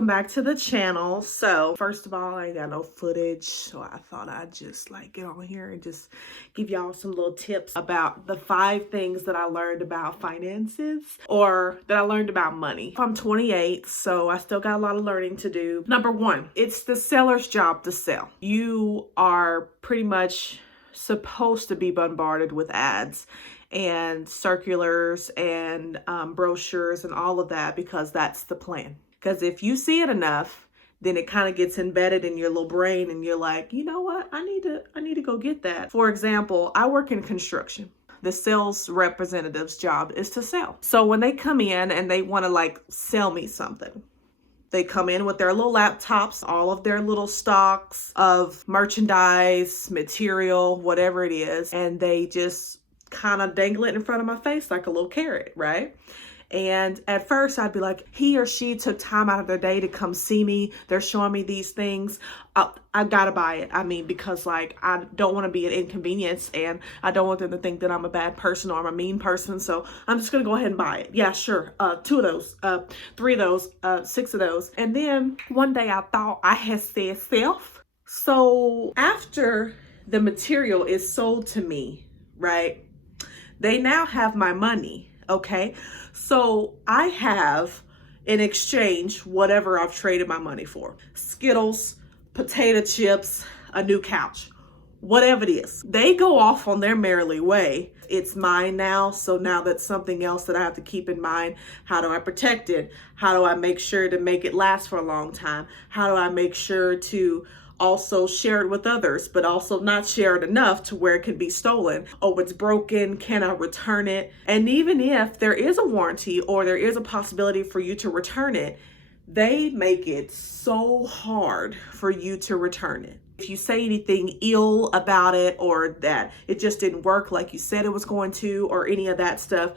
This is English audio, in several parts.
welcome back to the channel. So first of all, I ain't got no footage, so I thought I'd just like get on here and just give y'all some little tips about the 5 things that I learned about finances, or that I learned about money. I'm 28, so I still got a lot of learning to do. Number 1, it's the seller's job to sell. You are pretty much supposed to be bombarded with ads and circulars and brochures and all of that, because that's the plan. Because if you see it enough, then it kind of gets embedded in your little brain and you're like, you know what, I need to go get that. For example, I work in construction. The sales representative's job is to sell. So when they come in and they want to like sell me something, they come in with their little laptops, all of their little stocks of merchandise, material, whatever it is, and they just kind of dangle it in front of my face like a little carrot, right? And at first I'd be like, he or she took time out of their day to come see me. They're showing me these things. I gotta buy it. I mean, because like, I don't want to be an inconvenience and I don't want them to think that I'm a bad person or I'm a mean person. So I'm just going to go ahead and buy it. Yeah, sure. 2 of those, 3 of those, 6 of those. And then one day I thought I had said self. So after the material is sold to me, right? They now have my money, okay? So I have, in exchange, whatever I've traded my money for. Skittles, potato chips, a new couch, whatever it is. They go off on their merrily way. It's mine now, so now that's something else that I have to keep in mind. How do I protect it? How do I make sure to make it last for a long time? How do I make sure to also share it with others, but also not share it enough to where it can be stolen? Oh, it's broken, can I return it? And even if there is a warranty or there is a possibility for you to return it, they make it so hard for you to return it. If you say anything ill about it, or that it just didn't work like you said it was going to, or any of that stuff,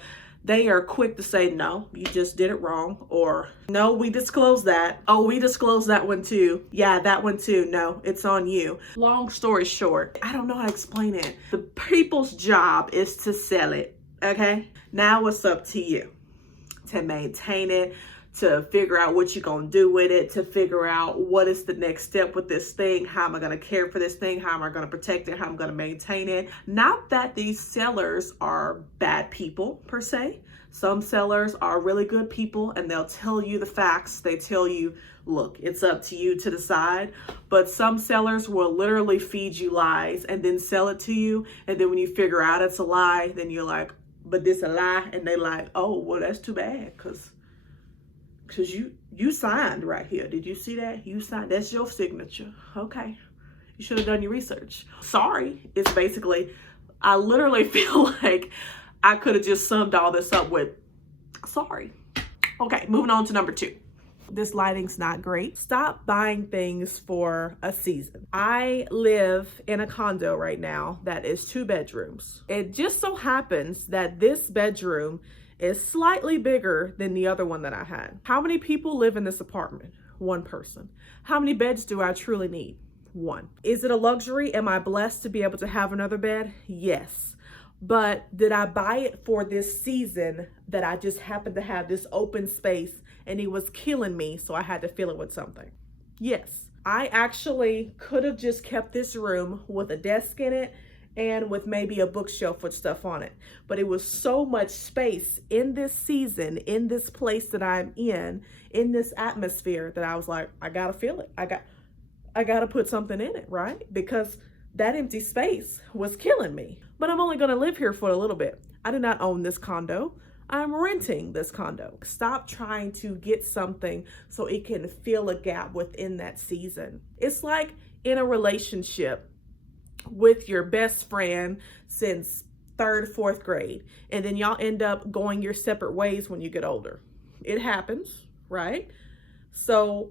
they are quick to say, no, you just did it wrong. Or no, we disclosed that. Oh, we disclosed that one too. Yeah, that one too. No, it's on you. Long story short, I don't know how to explain it. The people's job is to sell it. Okay. Now it's up to you to maintain it, to figure out what you're going to do with it, to figure out what is the next step with this thing. How am I going to care for this thing? How am I going to protect it? How am I going to maintain it? Not that these sellers are bad people per se. Some sellers are really good people and they'll tell you the facts. They tell you, look, it's up to you to decide. But some sellers will literally feed you lies and then sell it to you. And then when you figure out it's a lie, then you're like, but this a lie. And they like, oh, well, that's too bad, because you signed right here. Did you see that? You signed. That's your signature. Okay. You should have done your research. Sorry. It's basically, I literally feel like I could have just summed all this up with sorry. Okay, moving on to number 2. This lighting's not great. Stop buying things for a season. I live in a condo right now that is 2 bedrooms. It just so happens that this bedroom is slightly bigger than the other one that I had. How many people live in this apartment? 1 person. How many beds do I truly need? 1. Is it a luxury? Am I blessed to be able to have another bed? Yes. But did I buy it for this season that I just happened to have this open space and it was killing me, so I had to fill it with something? Yes. I actually could have just kept this room with a desk in it and with maybe a bookshelf with stuff on it. But it was so much space in this season, in this place that I'm in this atmosphere, that I was like, I gotta feel it. I gotta put something in it, right? Because that empty space was killing me. But I'm only gonna live here for a little bit. I do not own this condo. I'm renting this condo. Stop trying to get something so it can fill a gap within that season. It's like in a relationship with your best friend since 3rd, 4th grade, and then y'all end up going your separate ways when you get older. It happens, right? So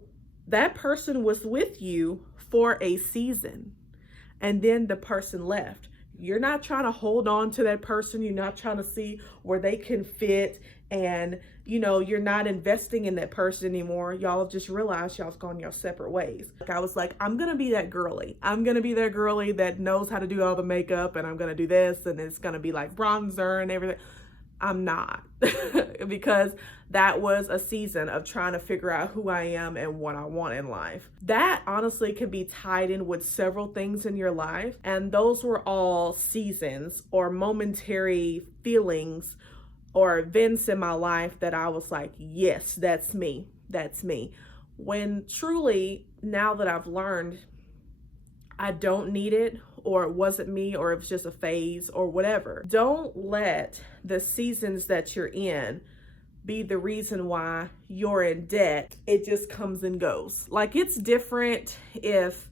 that person was with you for a season and then the person left. You're not trying to hold on to that person. You're not trying to see where they can fit, and you're not investing in that person anymore. Y'all have just realized y'all's gone your separate ways. Like I was like, I'm gonna be that girly. I'm gonna be that girly that knows how to do all the makeup, and I'm gonna do this, and it's gonna be like bronzer and everything. I'm not. Because that was a season of trying to figure out who I am and what I want in life. That honestly can be tied in with several things in your life. And those were all seasons or momentary feelings or events in my life that I was like, yes, that's me. That's me. When truly, now that I've learned, I don't need it, or it wasn't me, or it was just a phase or whatever. Don't let the seasons that you're in be the reason why you're in debt. It just comes and goes. Like, it's different if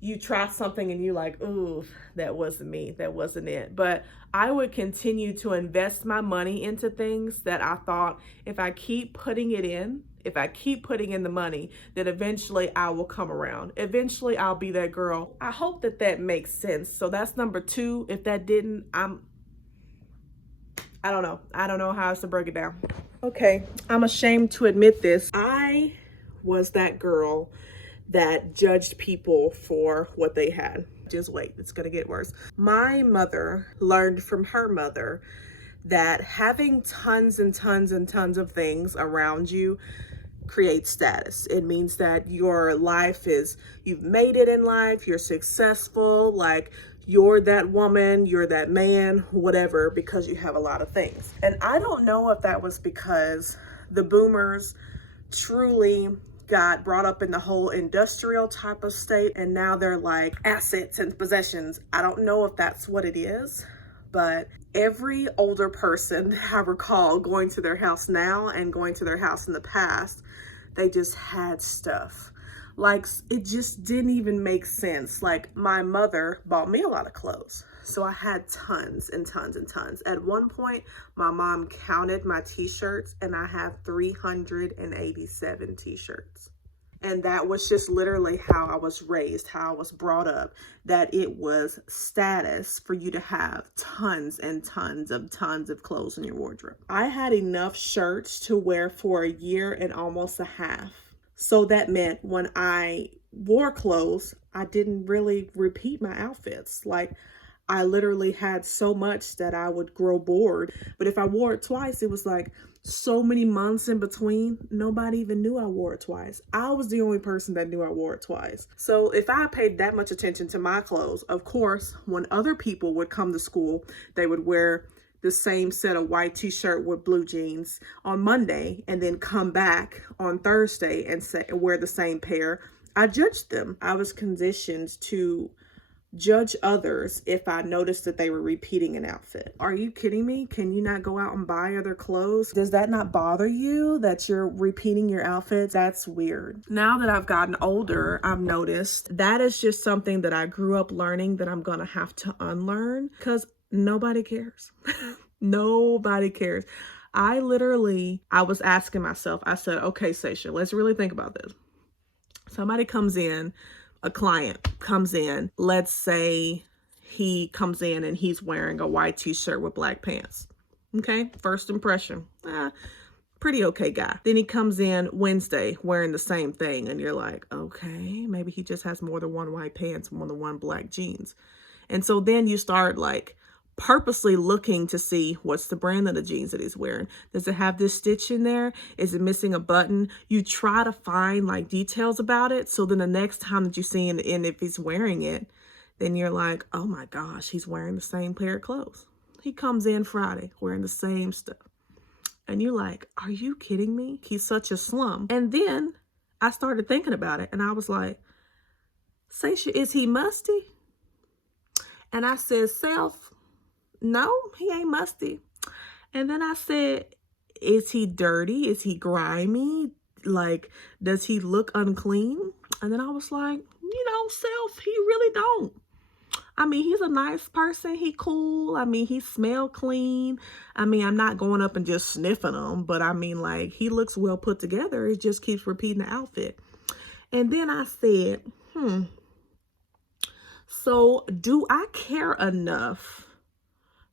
you try something and you're like, ooh, that wasn't me, that wasn't it. But I would continue to invest my money into things that I thought, if I keep putting it in, if I keep putting in the money, that eventually I will come around. Eventually I'll be that girl. I hope that that makes sense. So that's number 2. If that didn't, I don't know. I don't know how else to break it down. Okay, I'm ashamed to admit this. I was that girl that judged people for what they had. Just wait, it's gonna get worse. My mother learned from her mother that having tons and tons and tons of things around you creates status. It means that your life is, you've made it in life, you're successful, like you're that woman, you're that man, whatever, because you have a lot of things. And I don't know if that was because the boomers truly got brought up in the whole industrial type of state, and now they're like assets and possessions. I don't know if that's what it is, but every older person that I recall going to their house now and going to their house in the past, they just had stuff. Like, it just didn't even make sense. Like, my mother bought me a lot of clothes, so I had tons and tons and tons. At one point, my mom counted my t-shirts, and I have 387 t-shirts. And that was just literally how I was raised, how I was brought up, that it was status for you to have tons and tons of clothes in your wardrobe. I had enough shirts to wear for a year and almost a half. So that meant when I wore clothes, I didn't really repeat my outfits. Like, I literally had so much that I would grow bored. But if I wore it twice, it was like so many months in between. Nobody even knew I wore it twice. I was the only person that knew I wore it twice. So if I paid that much attention to my clothes, of course, when other people would come to school, they would wear the same set of white t-shirt with blue jeans on Monday and then come back on Thursday and wear the same pair. I judged them. I was conditioned to judge others if I noticed that they were repeating an outfit. Are you kidding me? Can you not go out and buy other clothes? Does that not bother you that you're repeating your outfits? That's weird. Now that I've gotten older, I've noticed that is just something that I grew up learning that I'm gonna have to unlearn, because nobody cares. Nobody cares. I was asking myself, I said, okay, Sasha, let's really think about this. Somebody comes in, a client comes in, let's say he comes in and he's wearing a white t-shirt with black pants. Okay, first impression, pretty okay guy. Then he comes in Wednesday wearing the same thing, and you're like, okay, maybe he just has more than one white pants, more than one black jeans. And so then you start like purposely looking to see what's the brand of the jeans that he's wearing. Does it have this stitch in there? Is it missing a button? You try to find like details about it. So then the next time that you see him, and if he's wearing it, then you're like, oh my gosh, he's wearing the same pair of clothes. He comes in Friday wearing the same stuff. And you're like, are you kidding me? He's such a slum. And then I started thinking about it, and I was like, Sasha, is he musty? And I said, self, no, he ain't musty. And then I said, is he dirty? Is he grimy? Like, does he look unclean? And then I was like, self, he really don't. I mean, he's a nice person. He cool. I mean, he smell clean. I mean, I'm not going up and just sniffing him, but I mean, like, he looks well put together. He just keeps repeating the outfit. And then I said, so do I care enough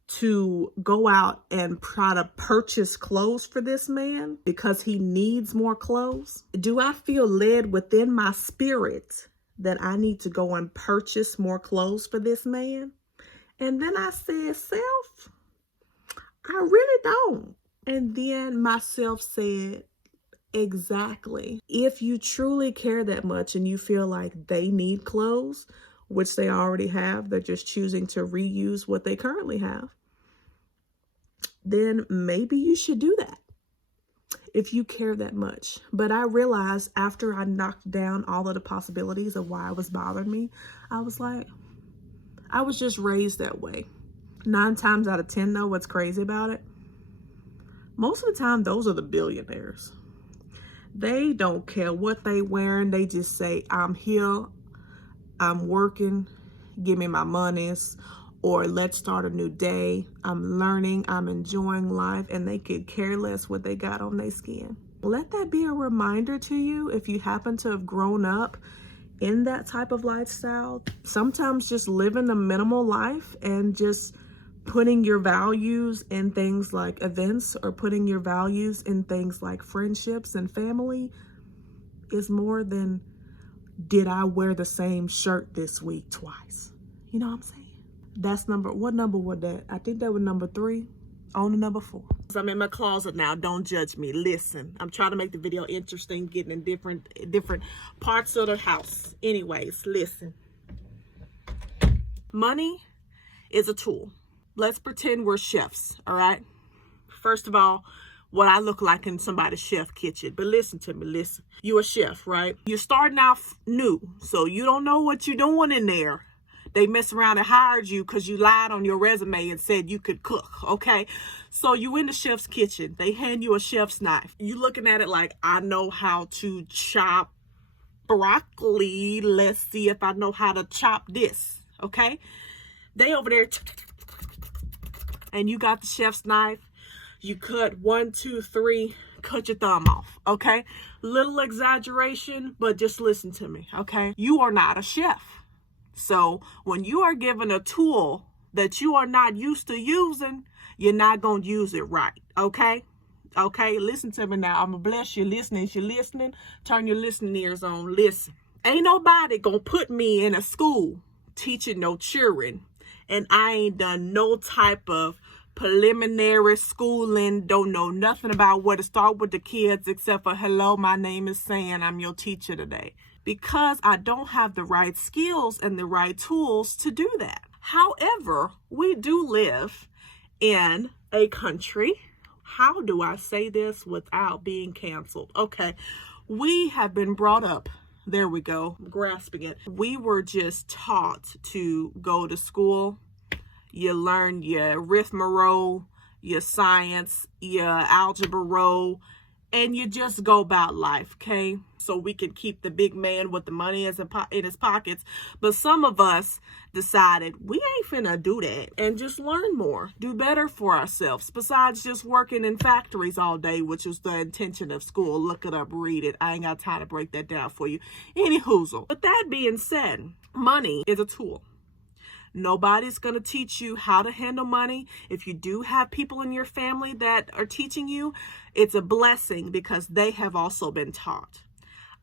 to go out and try to purchase clothes for this man because he needs more clothes? Do I feel led within my spirit that I need to go and purchase more clothes for this man? And then I said, self, I really don't. And then myself said, exactly. If you truly care that much and you feel like they need clothes, which they already have, they're just choosing to reuse what they currently have, then maybe you should do that if you care that much. But I realized after I knocked down all of the possibilities of why it was bothering me, I was like, I was just raised that way. 9 times out of 10 though, what's crazy about it? Most of the time, those are the billionaires. They don't care what they wearing. They just say, I'm here, I'm working, give me my monies, or let's start a new day. I'm learning, I'm enjoying life, and they could care less what they got on their skin. Let that be a reminder to you if you happen to have grown up in that type of lifestyle. Sometimes just living a minimal life and just putting your values in things like events or putting your values in things like friendships and family is more than, did I wear the same shirt this week twice? You know what I'm saying? That's what number was that? I think that was number 3. On to number 4. So I'm in my closet now. Don't judge me. Listen, I'm trying to make the video interesting, getting in different parts of the house. Anyways, listen. Money is a tool. Let's pretend we're chefs, all right? First of all, what I look like in somebody's chef kitchen. But listen to me, listen. You're a chef, right? You're starting out new, so you don't know what you're doing in there. They mess around and hired you because you lied on your resume and said you could cook, okay? So you in the chef's kitchen. They hand you a chef's knife. You looking at it like, I know how to chop broccoli. Let's see if I know how to chop this, okay? They over there, and you got the chef's knife. You cut 1, 2, 3, cut your thumb off, okay? Little exaggeration, but just listen to me, okay? You are not a chef. So when you are given a tool that you are not used to using, you're not going to use it right, okay? Okay, listen to me now. I'm going to bless you listening. If you're listening, turn your listening ears on. Listen. Ain't nobody going to put me in a school teaching no children, and I ain't done no type of preliminary schooling, don't know nothing about where to start with the kids except for, hello, my name is Sam, I'm your teacher today. Because I don't have the right skills and the right tools to do that. However, we do live in a country, how do I say this without being canceled? Okay, we have been brought up, there we go, I'm grasping it. We were just taught to go to school. You learn your arithmetic, your science, your algebra, and you just go about life, okay? So we can keep the big man with the money in his pockets. But some of us decided we ain't finna do that and just learn more, do better for ourselves. Besides just working in factories all day, which was the intention of school. Look it up, read it. I ain't got time to break that down for you. Any hoozle. But that being said, money is a tool. Nobody's going to teach you how to handle money. If you do have people in your family that are teaching you, it's a blessing because they have also been taught.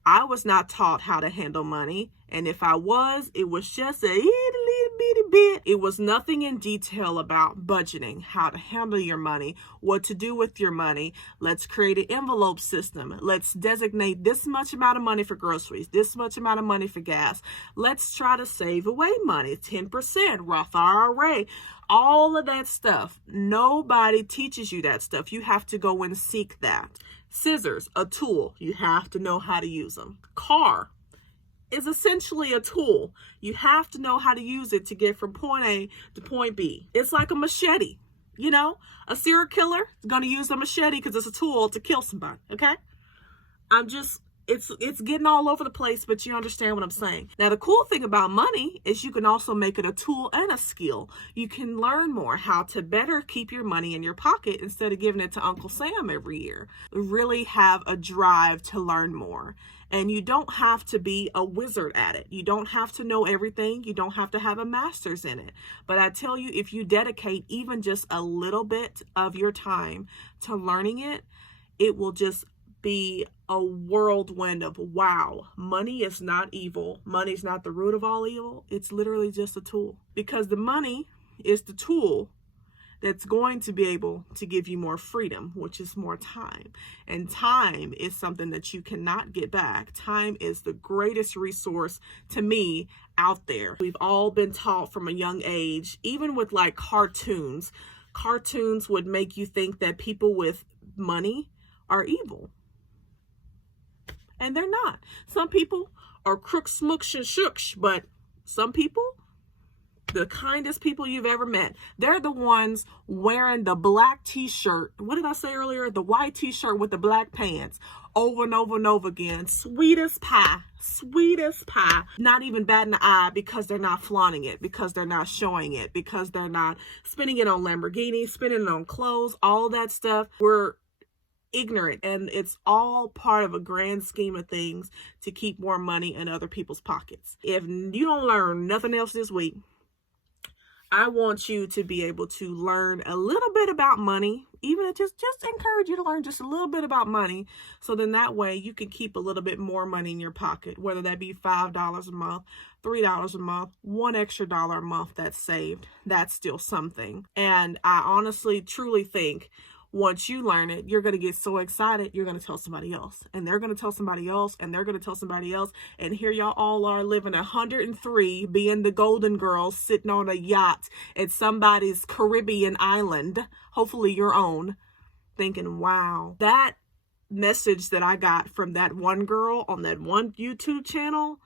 I was not taught how to handle money. And if I was, it was just a little bitty bit. It was nothing in detail about budgeting, how to handle your money, what to do with your money. Let's create an envelope system. Let's designate this much amount of money for groceries, this much amount of money for gas. Let's try to save away money, 10%, Roth IRA, all of that stuff. Nobody teaches you that stuff. You have to go and seek that. Scissors, a tool. You have to know how to use them. Car is essentially a tool. You have to know how to use it to get from point A to point B. It's like a machete, you know? A serial killer is going to use a machete because it's a tool to kill somebody, okay? It's getting all over the place, but you understand what I'm saying. Now, the cool thing about money is you can also make it a tool and a skill. You can learn more how to better keep your money in your pocket instead of giving it to Uncle Sam every year. Really have a drive to learn more. And you don't have to be a wizard at it. You don't have to know everything. You don't have to have a master's in it. But I tell you, if you dedicate even just a little bit of your time to learning it, it will just be a whirlwind of, wow, money is not evil. Money is not the root of all evil. It's literally just a tool. Because the money is the tool that's going to be able to give you more freedom, which is more time. And time is something that you cannot get back. Time is the greatest resource to me out there. We've all been taught from a young age, even with like cartoons. Cartoons would make you think that people with money are evil. And they're not. Some people are crooks, smooks, and shooks, but some people, the kindest people you've ever met, they're the ones wearing the black t-shirt. What did I say earlier? The white t-shirt with the black pants over and over and over again. Sweetest pie, sweetest pie. Not even batting an eye because they're not flaunting it, because they're not showing it, because they're not spending it on Lamborghinis, spending it on clothes, all that stuff. We're ignorant, and it's all part of a grand scheme of things to keep more money in other people's pockets. If you don't learn nothing else this week, I want you to be able to learn a little bit about money, even just encourage you to learn just a little bit about money. So then that way you can keep a little bit more money in your pocket, whether that be $5 a month, $3 a month, $1 extra a month that's saved. That's still something. And I honestly, truly think once you learn it, you're going to get so excited, you're going to tell somebody else. And they're going to tell somebody else. And they're going to tell somebody else. And here y'all all are living 103, being the golden girls, sitting on a yacht at somebody's Caribbean island, hopefully your own, thinking, wow, that message that I got from that one girl on that one YouTube channel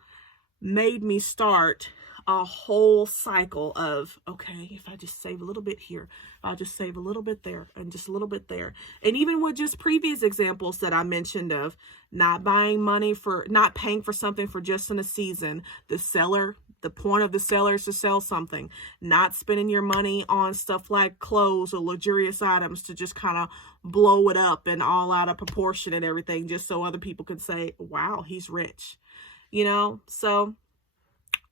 made me start a whole cycle of, okay, if I just save a little bit here, I'll just save a little bit there and just a little bit there. And even with just previous examples that I mentioned of not paying for something for just in a season, the point of the seller is to sell something, not spending your money on stuff like clothes or luxurious items to just kind of blow it up and all out of proportion and everything, just so other people could say, wow, he's rich, so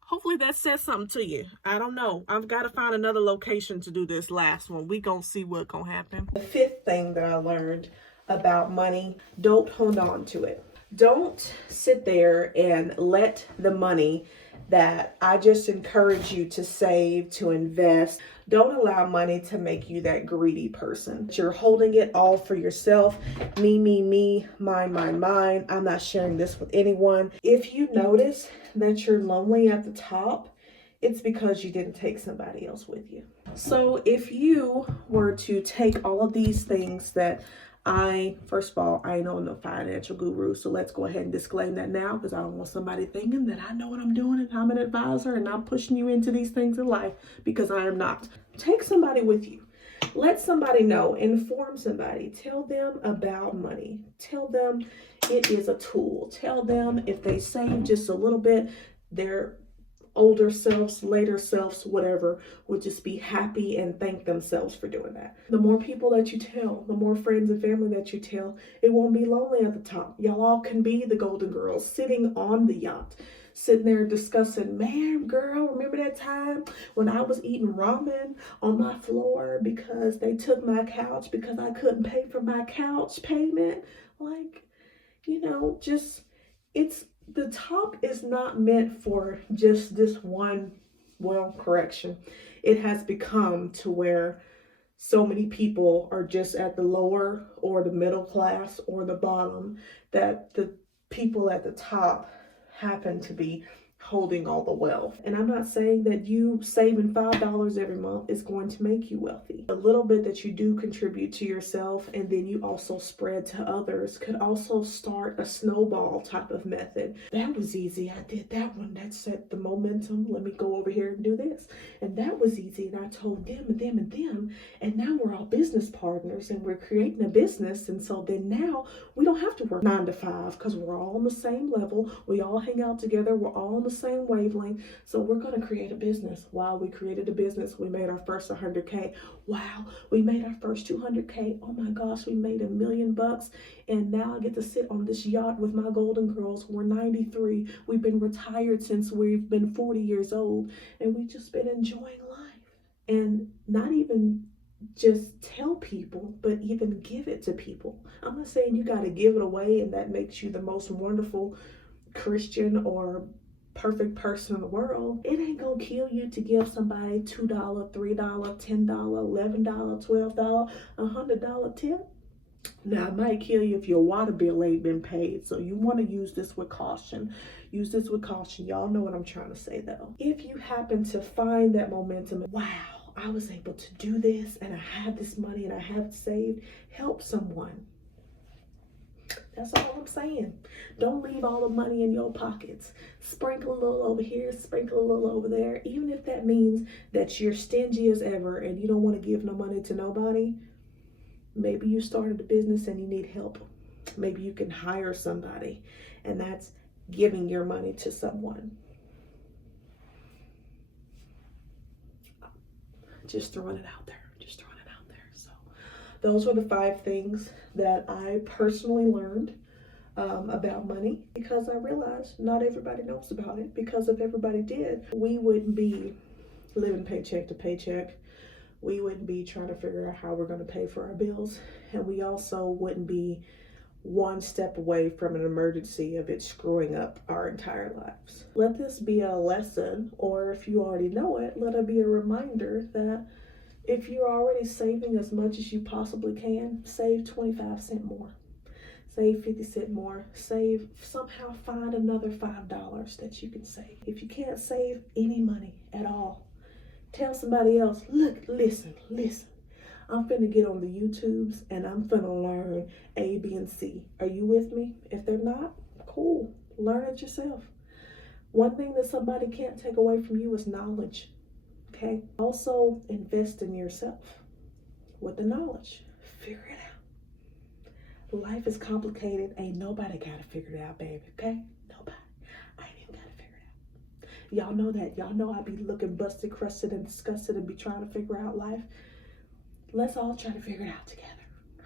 hopefully that says something to you. I don't know. I've got to find another location to do this last one. We gonna see what's gonna happen. The fifth thing that I learned about money, don't hold on to it. Don't sit there and let the money that I just encourage you to save, to invest. Don't allow money to make you that greedy person. You're holding it all for yourself. Me, mine. I'm not sharing this with anyone. If you notice that you're lonely at the top, it's because you didn't take somebody else with you. So if you were to take all of these things that first of all, I ain't no financial guru, so let's go ahead and disclaim that now, because I don't want somebody thinking that I know what I'm doing and I'm an advisor and I'm pushing you into these things in life, because I am not. Take somebody with you. Let somebody know. Inform somebody. Tell them about money. Tell them it is a tool. Tell them if they save just a little bit, their older selves, later selves, whatever, would just be happy and thank themselves for doing that. The more people that you tell, the more friends and family that you tell, it won't be lonely at the top. Y'all all can be the golden girls sitting on the yacht, sitting there discussing, man, girl, remember that time when I was eating ramen on my floor because they took my couch because I couldn't pay for my couch payment? Like, the top is not meant for just this one, correction. It has become to where so many people are just at the lower or the middle class or the bottom, that the people at the top happen to be holding all the wealth. And I'm not saying that you saving $5 every month is going to make you wealthy. A little bit that you do contribute to yourself and then you also spread to others could also start a snowball type of method. That was easy. I did that one. That set the momentum. Let me go over here and do this. And that was easy. And I told them and them and them. And now we're all business partners and we're creating a business. And so then now we don't have to work 9 to 5 because we're all on the same level. We all hang out together. We're all on the same wavelength. So we're going to create a business. Wow, we created a business. We made our first 100K. Wow, we made our first 200K. Oh my gosh, we made $1 million. And now I get to sit on this yacht with my golden girls. We're 93. We've been retired since we've been 40 years old. And we've just been enjoying life. And not even just tell people, but even give it to people. I'm not saying you got to give it away and that makes you the most wonderful Christian or perfect person in the world, it ain't gonna kill you to give somebody $2, $3, $10, $11, $12, $100 tip. Now, it might kill you if your water bill ain't been paid, so you want to use this with caution. Use this with caution. Y'all know what I'm trying to say, though. If you happen to find that momentum, wow, I was able to do this, and I have this money, and I have it saved, help someone. That's all I'm saying. Don't leave all the money in your pockets. Sprinkle a little over here, sprinkle a little over there. Even if that means that you're stingy as ever and you don't want to give no money to nobody, maybe you started a business and you need help. Maybe you can hire somebody, and that's giving your money to someone. Just throwing it out there. Just throwing it out there. So those were the 5 things that I personally learned about money, because I realized not everybody knows about it. Because if everybody did, we wouldn't be living paycheck to paycheck. We wouldn't be trying to figure out how we're going to pay for our bills. And we also wouldn't be one step away from an emergency of it screwing up our entire lives. Let this be a lesson, or if you already know it, let it be a reminder that if you're already saving as much as you possibly can, save 25 cents more. Save 50 cents more. Save, somehow find another $5 that you can save. If you can't save any money at all, tell somebody else, look, listen. I'm finna get on the YouTubes and I'm finna learn A, B, and C. Are you with me? If they're not, cool. Learn it yourself. One thing that somebody can't take away from you is knowledge. Okay? Also, invest in yourself with the knowledge. Figure it out. Life is complicated. Ain't nobody gotta figure it out, baby. Okay? Nobody. I ain't even gotta figure it out. Y'all know that. Y'all know I be looking busted, crusted, and disgusted and be trying to figure out life. Let's all try to figure it out together.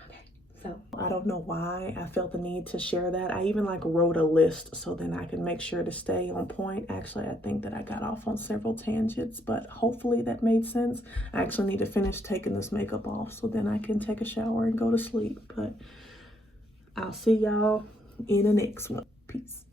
Okay? So I don't know why I felt the need to share that. I even wrote a list so then I can make sure to stay on point. Actually, I think that I got off on several tangents, but hopefully that made sense. I actually need to finish taking this makeup off so then I can take a shower and go to sleep. But I'll see y'all in the next one. Peace.